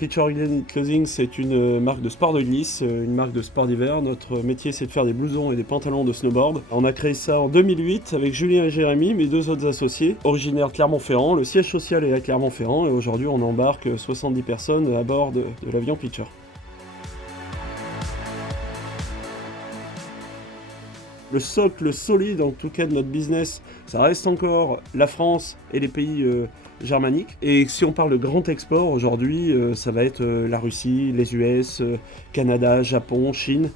Pitcher Organic Clothing, c'est une marque de sport de glisse, une marque de sport d'hiver. Notre métier, c'est de faire des blousons et des pantalons de snowboard. On a créé ça en 2008 avec Julien et Jérémy, mes deux autres associés, originaires de Clermont-Ferrand. Le siège social est à Clermont-Ferrand et aujourd'hui, on embarque 70 personnes à bord de l'avion Pitcher. Le socle solide, en tout cas de notre business, ça reste encore la France et les pays germaniques. Et si on parle de grand export aujourd'hui, ça va être la Russie, les US, Canada, Japon, Chine.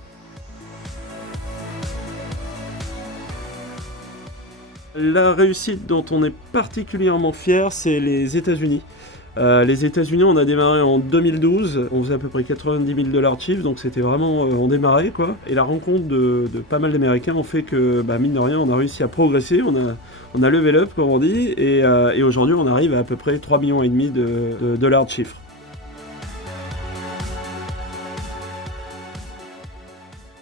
La réussite dont on est particulièrement fier, c'est les États-Unis. Les États-Unis, on a démarré en 2012, on faisait à peu près 90 000 $ de chiffre, donc c'était vraiment, on démarrait quoi. Et la rencontre de pas mal d'Américains ont fait que, mine de rien, on a réussi à progresser, on a level up comme on dit, et aujourd'hui on arrive à peu près 3,5 millions de dollars de chiffre.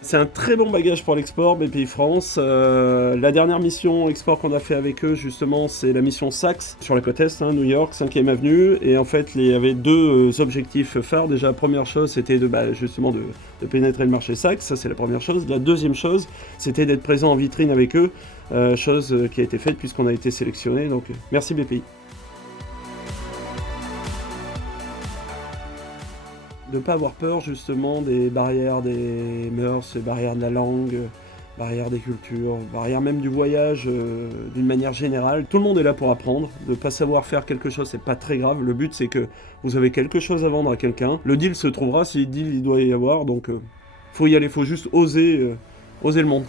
C'est un très bon bagage pour l'export, BPI France. La dernière mission export qu'on a fait avec eux, justement, c'est la mission Saks sur la côte Est, New York, 5e avenue. Et en fait, il y avait deux objectifs phares. Déjà, la première chose, c'était justement de pénétrer le marché Saks. Ça, c'est la première chose. La deuxième chose, c'était d'être présent en vitrine avec eux. Chose qui a été faite puisqu'on a été sélectionné. Donc, merci BPI. De ne pas avoir peur justement des barrières des mœurs, barrières de la langue, barrières des cultures, barrières même du voyage d'une manière générale. Tout le monde est là pour apprendre. De ne pas savoir faire quelque chose, c'est pas très grave. Le but c'est que vous avez quelque chose à vendre à quelqu'un. Le deal se trouvera si le deal il doit y avoir, donc faut y aller, faut juste oser le monde.